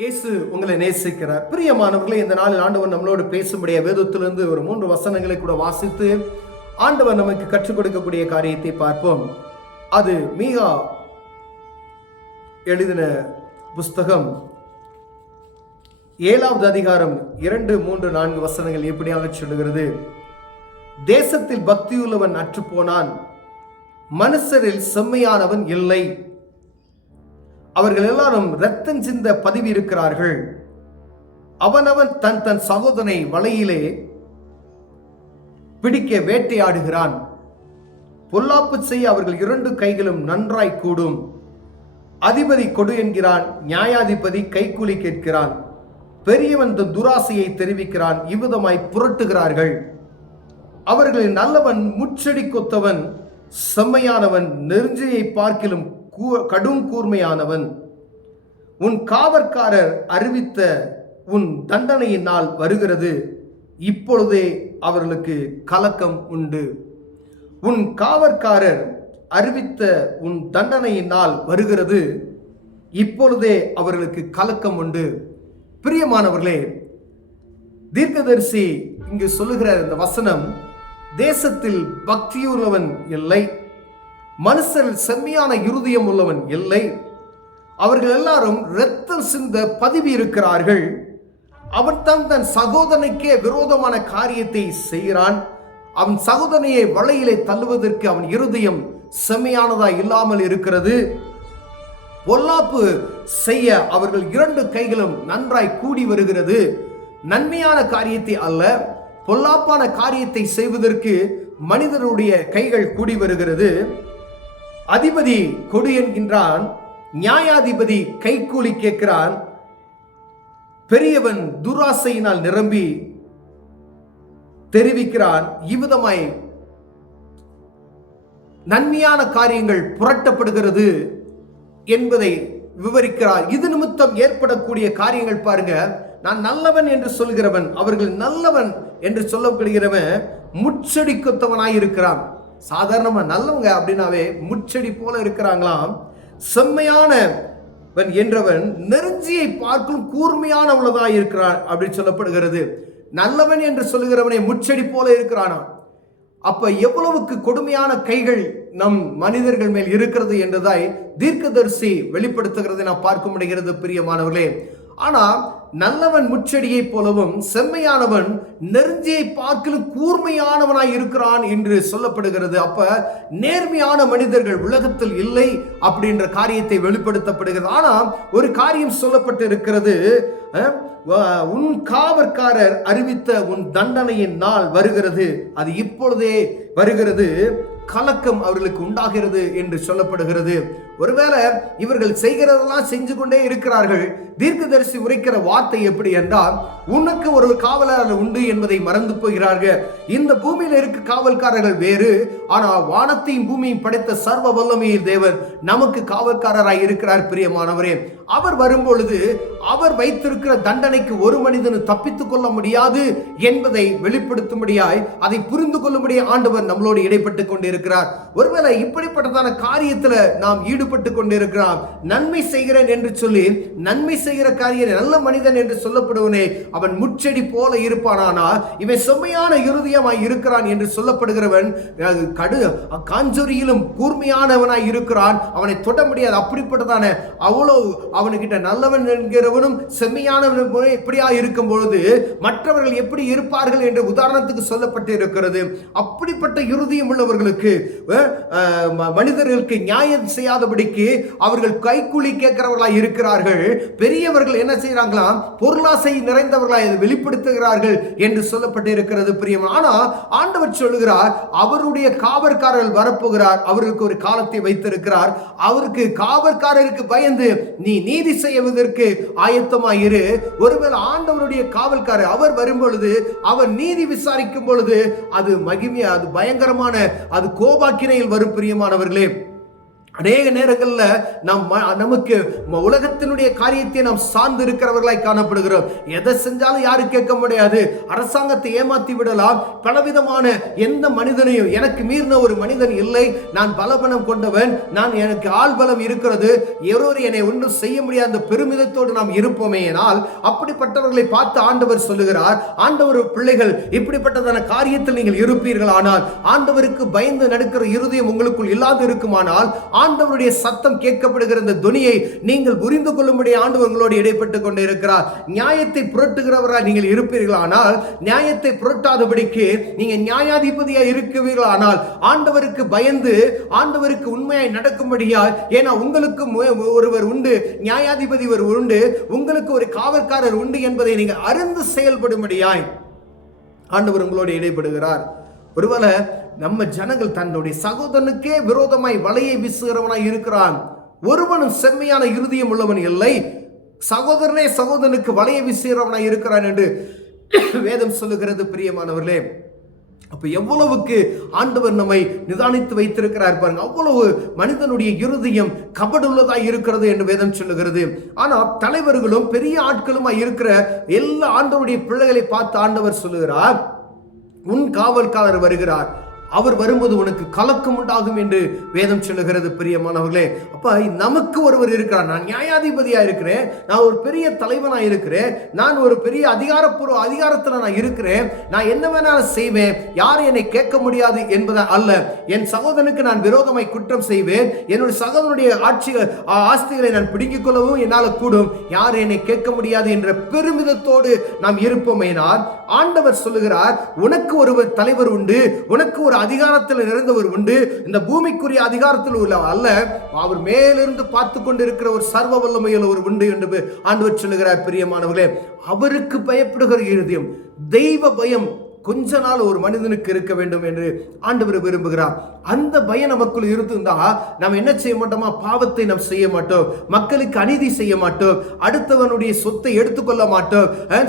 இயேசு உங்களை நேசிக்கிறார். பிரியமானவர்களே, இந்த நாளில் ஆண்டவர் நம்மளோடு பேசும்படிய வேதத்திலிருந்து ஒரு 3 வசனங்களை கூட வாசித்து ஆண்டவர் நமக்கு கற்றுக் கொடுக்கக்கூடிய காரியத்தை பார்ப்போம். அது மீகா எழுதின புஸ்தகம் 7வது அதிகாரம் 2, 3, 4 வசனங்கள் எப்படியாக சொல்லுகிறது. தேசத்தில் பக்தியுள்ளவன் அற்றுப்போனான், மனுஷரில் செம்மையானவன் இல்லை. அவர்கள் எல்லாரும் இரத்தம் சிந்த பதிவு இருக்கிறார்கள். அவனவன் தன் தன் சகோதரனை வலையிலே பிடிக்க வேட்டையாடுகிறான். பொல்லாப்பு செய்ய அவர்கள் 2 கைகளும் நன்றாய் கூடும். அதிபதி கொடு என்கிறான், நியாயாதிபதி கைக்கூலி கேட்கிறான். பெரியவன் தன் துராசையை தெரிவிக்கிறான். இவ்விதமாய் புரட்டுகிறார்கள். அவர்களில் நல்லவன் முச்செடி கொத்தவன், செம்மையானவன் நெருஞ்சியை பார்க்கிலும் கடும் கூர்மையானவன். உன் காவற்காரர் அறிவித்த உன் தண்டனையின் நாள் வருகிறது, இப்பொழுதே அவர்களுக்கு கலக்கம் உண்டு. உன் காவற்காரர் அறிவித்த உன் தண்டனையின் நாள் வருகிறது, இப்பொழுதே அவர்களுக்கு கலக்கம் உண்டு. பிரியமானவர்களே, தீர்க்கதரிசி இங்கு சொல்லுகிற இந்த வசனம், தேசத்தில் பக்தியுள்ளவன் இல்லை, மனுஷரில் செம்மையான இருதயம் உள்ளவன் இல்லை. அவர்கள் எல்லாரும் இரத்தம் சிந்த பதிவு இருக்கிறார்கள். அவன் தன் சகோதரனுக்கே விரோதமான காரியத்தை செய்கிறான். அவன் சகோதரனையை வலையிலே தள்ளுவதற்கு அவன் இருதயம் செம்மையானதா இல்லாமல் இருக்கிறது. பொல்லாப்பு செய்ய அவர்கள் 2 கைகளும் நன்றாய் கூடி வருகிறது. நன்மையான காரியத்தை அல்ல, பொல்லாப்பான காரியத்தை செய்வதற்கு மனிதனுடைய கைகள் கூடி வருகிறது. அதிபதி கொடு என்கின்றான், நியாயாதிபதி கைக்கூலி கேட்கிறான். பெரியவன் துராசையினால் நிரம்பி தெரிவிக்கிறான். இவ்விதமாய் நன்மையான காரியங்கள் புரட்டப்படுகிறது என்பதை விவரிக்கிறார். இது நிமித்தம் ஏற்படக்கூடிய காரியங்கள் பாருங்க. நான் நல்லவன் என்று சொல்கிறவன், அவர்கள் நல்லவன் என்று சொல்லப்படுகிறவன் முச்செடி கொத்தவனாய் இருக்கிறான். சாதாரணமா நல்லவங்க அப்படின்னாவே முச்செடி போல இருக்கிறாங்களாம். செம்மையானவன் என்றவன் நெருஞ்சியை பார்க்கும் கூர்மையானவளதாய் இருக்கிறான் அப்படின்னு சொல்லப்படுகிறது. நல்லவன் என்று சொல்லுகிறவனை முச்செடி போல இருக்கிறானா? அப்ப எவ்வளவுக்கு கொடுமையான கைகள் நம் மனிதர்கள் மேல் இருக்கிறது என்றதாய் தீர்க்கதரிசி வெளிப்படுத்துகிறதை நாம் பார்க்க முடிகிறது. பிரியமானவர்களே, ஆனா நல்லவன் முச்செடியை போலவும் செம்மையானவன் நெருஞ்சியை பார்க்கலும் கூர்மையானவனாய் இருக்கிறான் என்று சொல்லப்படுகிறது. அப்ப நேர்மையான மனிதர்கள் உலகத்தில் இல்லை அப்படின்ற காரியத்தை வெளிப்படுத்தப்படுகிறது. ஆனா ஒரு காரியம் சொல்லப்பட்டு இருக்கிறது, உன் காவற்காரர் அறிவித்த உன் தண்டனையின் நாள் வருகிறது, அது இப்பொழுதே வருகிறது, கலக்கம் அவர்களுக்கு உண்டாகிறது என்று சொல்லப்படுகிறது. ஒருவேளை இவர்கள் செய்கிறதெல்லாம் செஞ்சு கொண்டே இருக்கிறார்கள். தீர்க்கதரிசி உரைக்கிற வார்த்தை எப்படி என்றால், உனக்கு ஒரு காவலர் உண்டு என்பதை மறந்து போகிறார்கள். இந்த பூமியில் இருக்க காவல்காரர்கள் வேறு, ஆனால் வானத்தையும் பூமியும் படைத்த சர்வ வல்லமையில் தேவன் நமக்கு காவல்காரராய் இருக்கிறார். பிரியமானவரே, அவர் வரும்பொழுது அவர் வைத்திருக்கிற தண்டனைக்கு ஒரு மனிதனும் தப்பித்துக் கொள்ள முடியாது என்பதை வெளிப்படுத்தும்படியாய், அதை புரிந்து கொள்ளும்படியாய் ஆண்டவர் நம்மளோடு இடைப்பட்டு கொண்டிருக்கிறார். ஒருவேளை இப்படிப்பட்டதான காரியத்தில் நாம் ஈடுபட்டு கொண்டிருக்கிறோம். நன்மை செய்கிறேன் என்று சொல்லி நன்மை செய்கிற காரியம் நல்ல மனிதன் என்று சொல்லப்படுவனே அவன் முச்செடி போல இருப்பானால், இவன் செம்மையான இருதயமாய் இருக்கிறான் என்று சொல்லப்படுகிறவன் காஞ்சொரியிலும் கூர்மையானவனாய் இருக்கிறான். அவனை தொட முடியாது. அப்படிப்பட்டதான அவ்வளவு அவனுக்கிட்ட நல்லவன் என்கிறவனும் செம்மையானவன் எப்படியா இருக்கும் பொழுது மற்றவர்கள் எப்படி இருப்பார்கள் என்று உதாரணத்துக்கு சொல்லப்பட்டு இருக்கிறது. அப்படிப்பட்ட இருதயம் உள்ளவர்களுக்கு, மனிதர்களுக்கு நியாயம் செய்யாதபடிக்கு அவர்கள் கைக்கூலி கேட்கிறவர்களாய் இருக்கிறார்கள். பெரியவர்கள் என்ன செய்யறாங்களாம், பொருளாசை நிறைந்தவர்களாய் வெளிப்படுத்துகிறார்கள் என்று சொல்லப்பட்டு இருக்கிறது. பிரியம், ஆனா ஆண்டவர் சொல்லுகிறார், அவருடைய காவற்காரர்கள் வரப்போகிறார். அவருக்கு ஒரு காலத்தை வைத்திருக்கிறார். அவருக்கு காவற்காரருக்கு பயந்து நீ நீதி செய்வதற்கு ஆயத்தமாயிரு. ஒருவேளை ஆண்டவருடைய காவல்காரர் அவர் வரும்பொழுது, அவர் நீதி விசாரிக்கும் பொழுது அது மகிமையா, அது பயங்கரமான, அது கோபாக்கினையில் வரும். பிரியமானவர்களே, அநேக நேரங்கள்ல நமக்கு உலகத்தினுடைய காரியத்தை நாம் சார்ந்து இருக்கிறவர்களாய் காணப்படுகிறோம். எதை செஞ்சாலும் யாரும் கேட்க முடியாது. அரசாங்கத்தை ஏமாத்தி விடலாம். பலவிதமான எந்த மனிதனையும் எனக்கு மீறின ஒரு மனிதன் இல்லை, நான் பலபலம் கொண்டவன், நான் எனக்கு ஆள் பலம் இருக்கிறது, எவரும் என்னை ஒன்றும் செய்ய முடியாத பெருமிதத்தோடு நாம் இருப்போமேனால் அப்படிப்பட்டவர்களை பார்த்து ஆண்டவர் சொல்லுகிறார், ஆண்டவர் பிள்ளைகள் இப்படிப்பட்டதான காரியத்தில் நீங்கள் இருப்பீர்கள், ஆனால் ஆண்டவருக்கு பயந்து நடக்கிற இருதயம் உங்களுக்குள் இல்லாது இருக்குமானால் ஆண்டவருடைய சத்தம் கேட்கப்படுகிற இந்த துணியை நீங்கள் புரிந்து கொள்ளும்படி ஆண்டவர் உங்களோடு இடைப்பட்டுக் கொண்டு இருக்கிறார். நியாயத்தை புரட்டுகிறவராய் நீங்கள் இருப்பீர்களானால், நியாயத்தை புரட்டாதபடிக்கு நீங்க நியாயாதிபதியா இருக்குவீர்களானால், ஆண்டவருக்கு பயந்து ஆண்டவருக்கு உண்மையாய் நடக்கும்படியாய், ஏன்னா உங்களுக்கு ஒருவர் உண்டு, நியாயாதிபதி ஒருவர் உண்டு, உங்களுக்கு ஒரு காவற்காரர் உண்டு என்பதை நீங்கள் அறிந்து செயல்படும்படியாய் ஆண்டவர் உங்களோடு இடைப்படுகிறார். ஒருவேளை நம்ம ஜனங்கள் தன்னுடைய சகோதரனுக்கே விரோதமாய் வலையை வீசுகிறவனாய் இருக்கிறான். ஒருவனும் செம்மையான இருதயம் உள்ளவன் இல்லை, சகோதரனே சகோதரனுக்கு வலையை வீசுகிறவனாய் இருக்கிறான் என்று வேதம் சொல்லுகிறது. பிரியமானவர்களே, அப்ப எவ்வளவுக்கு ஆண்டவர் நம்மை நிதானித்து வைத்திருக்கிறார் பாருங்க. அவ்வளவு மனிதனுடைய இருதயம் கபடுள்ளதாய் இருக்கிறது என்று வேதம் சொல்லுகிறது. ஆனா தலைவர்களும் பெரிய ஆட்களுமாய் இருக்கிற எல்லா ஆண்டவருடைய பிள்ளைகளை பார்த்து ஆண்டவர் சொல்லுகிறார், உன் காவல்காரர் வருகிறார், அவர் வரும்போது உனக்கு கலக்கம் உண்டாகும் என்று வேதம் சொல்லுகிறது. பிரியமானவர்களே, அப்ப நமக்கு ஒருவர் இருக்கிறார். நான் நியாயாதிபதியா இருக்கிறேன், நான் ஒரு பெரிய தலைவனா இருக்கிறேன், நான் ஒரு பெரிய அதிகாரப்பூர்வ அதிகாரத்துல நான் இருக்கிறேன், நான் என்ன வேணாலும் செய்வேன், யாரும் என்னை கேட்க முடியாது என்பதை அல்ல. என் சகோதரனுக்கு நான் விரோதமாய் குற்றம் செய்வேன், என்னுடைய சகோதரனுடைய ஆஸ்திகளை நான் பிடுங்கிக் கொள்ளவும் என்னால் கூடும், யாரும் என்னை கேட்க முடியாது என்ற பெருமிதத்தோடு நாம் இருப்போமேனால் ஆண்டவர் சொல்லுகிறார், உனக்கு ஒரு தலைவர் உண்டு, உனக்கு ஒரு அதிகாரத்தில் நிறைந்தவர் உண்டு, இந்த பூமிக்குரிய அதிகாரத்தில் உள்ள அல்ல, அவர் மேலிருந்து பார்த்து கொண்டிருக்கிற ஒரு சர்வ வல்லமையில் ஒரு உண்டு என்று ஆண்டவர் சொல்லுகிறார். பிரியமானவர்களே, அவருக்கு பயப்படுகிற இருதயம், தெய்வ பயம் கொஞ்ச நாள் ஒரு மனிதனுக்கு இருக்க வேண்டும் என்று ஆண்டவர் விரும்புகிறார். அந்த பயம் நமக்குள் இருந்தா நாம் என்ன செய்ய மாட்டோமா, பாவத்தை நாம் செய்ய மாட்டோம், மக்களுக்கு அநீதி செய்ய மாட்டோம், அடுத்தவனுடைய சொத்தை எடுத்துக்கொள்ள மாட்டோம்,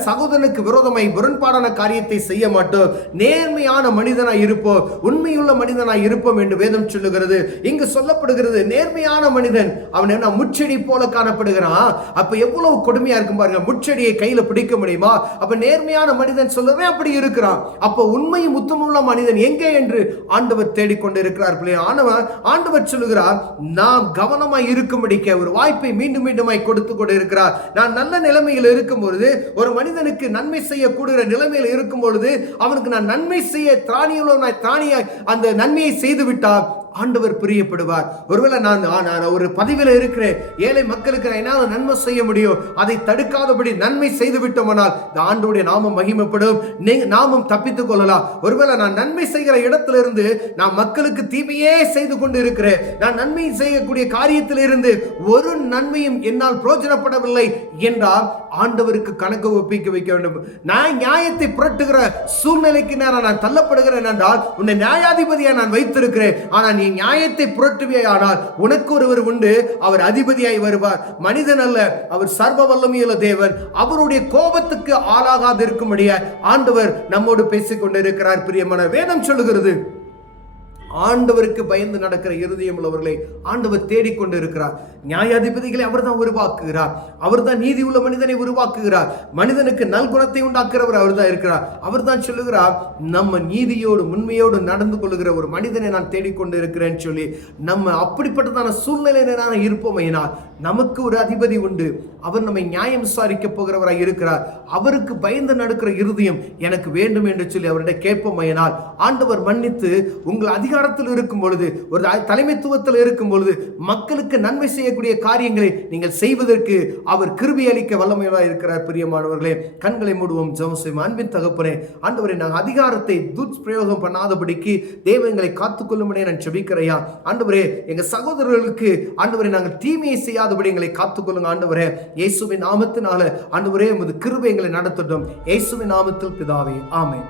சகோதரனுக்கு விரோதமாய் முரண்பாடான காரியத்தை செய்ய மாட்டோம், நேர்மையான மனிதனாய் இருப்போம், உண்மையுள்ள மனிதனாய் இருப்போம் என்று வேதம் சொல்லுகிறது. இங்கு சொல்லப்படுகிறது, நேர்மையான மனிதன் அவன் என்ன முச்செடி போல காணப்படுகிறான். அப்ப எவ்வளவு கொடுமையா இருக்கும் பாருங்க, முச்செடியை கையில பிடிக்க முடியுமா? அப்ப நேர்மையான மனிதன் சொல்றதே அப்படி இருக்கிறான். அப்ப உண்மையும் உத்தமுள்ள மனிதன் எங்கே என்று ஆண்டவர் தேடிக்கொண்டு இருக்கிறார். ஆண்டவர் சொல்லுகிறார், நாம் கவனமாய் இருக்கும்படிக்க ஒரு வாய்ப்பை மீண்டும் மீண்டுமாய் கொடுத்து கொண்டு இருக்கிறார். நான் நல்ல நிலைமையில் இருக்கும் பொழுது, ஒரு மனிதனுக்கு நன்மை செய்யக்கூடிய நிலைமையில் இருக்கும் பொழுது, அவனுக்கு நான் நன்மை செய்ய திராணியாய் அந்த நன்மையை செய்து விட்டார் ஆண்டவர் பிரியப்படுவார். ஒருவேளை நான் ஒரு பதவியில் இருக்கிறேன், ஏழை மக்களுக்கு என்னால் நன்மை செய்ய முடியும், அதை தடுக்காதபடி நன்மை செய்து விட்டோமானால் இந்த ஆண்டவருடைய நாமம் மகிமைப்படும், நாமும் தப்பித்துக் கொள்ளலாம். ஒருவேளை நான் நன்மை செய்கிற இடத்திலிருந்து நான் மக்களுக்கு தீமையே செய்து கொண்டு இருக்கிறேன், நான் நன்மை செய்யக்கூடிய காரியத்தில் இருந்து ஒரு நன்மையும் என்னால் பிரயோஜனப்படவில்லை என்றால் ஆண்டவருக்கு கணக்கு ஒப்பிக்க வைக்க வேண்டும். நான் நியாயத்தை புரட்டுகிற சூழ்நிலைக்கு நான் தள்ளப்படுகிறேன் என்றால் உன்னை நியாயாதிபதியா நான் வைத்திருக்கிறேன், ஆனால் நீ நியாயத்தை புரட்டுவே ஆனால் உனக்கு ஒருவர் உண்டு, அவர் அதிபதியாய் வருவார். மனிதன் அல்ல, அவர் சர்வ வல்லமையுள்ள தேவன். அவருடைய கோபத்துக்கு ஆளாகாது இருக்கும்படியா ஆண்டவர் நம்மோடு பேசிக் கொண்டிருக்கிறார். பிரியமான வேதம் சொல்லுகிறது, ஆண்டவருக்கு பயந்து நடக்கிற இருதயம் உள்ளவர்களை ஆண்டவர் தேடிக்கொண்டு இருக்கிறார். நியாயாதிபதிகளை அவர் தான் உருவாக்குகிறார், அவர் தான் நீதி உள்ள மனிதனை உருவாக்குகிறார், மனிதனுக்கு நல்குணத்தை உண்டாக்குறவர் அவர் தான் இருக்கிறார். அவர் தான் சொல்லுகிறார், நம்ம நீதியோடு உண்மையோடு நடந்து கொள்ளுகிற ஒரு மனிதனை நான் தேடிக்கொண்டு இருக்கிறேன் சொல்லி நம்ம அப்படிப்பட்டதான சூழ்நிலையில நான் இருப்போமையினால் நமக்கு ஒரு அதிபதி உண்டு, அவர் நம்மை நியாயம் விசாரிக்க போகிறவராய் இருக்கிறார். அவருக்கு பயந்து நடக்கிற இருதயம் எனக்கு வேண்டும் என்று சொல்லி அவரிடம் கேட்போமையினால் ஆண்டவர் மன்னித்து உங்கள் அதிகாரத்தில் இருக்கும் பொழுது, ஒரு தலைமைத்துவத்தில் இருக்கும் பொழுது மக்களுக்கு நன்மை செய்யக்கூடிய காரியங்களை நீங்கள் செய்வதற்கு அவர் கிருபை அளிக்க வல்லமையாக இருக்கிறார். பிரியமானவர்களே, கண்களை மூடுவோம், ஜெபம் செய்வோம். அன்பின் தகப்பனே, ஆண்டவரே, நாங்கள் அதிகாரத்தை துஷ்பிரயோகம் பண்ணாதபடிக்கு தேவங்களை காத்துக்கொள்ளும்படியே நான் ஜெபிக்கிறையா. ஆண்டவரே, எங்க சகோதரர்களுக்கு ஆண்டவரே நாங்கள் தீமையை செய்யாதபடி எங்களை காத்துக்கொள்ளுங்க. ஆண்டவரே, இயேசுவின் நாமத்தினால ஆண்டவரே உமது கிருபை எங்களை நடத்தட்டும். இயேசுவின் நாமத்தில் பிதாவே, ஆமென்.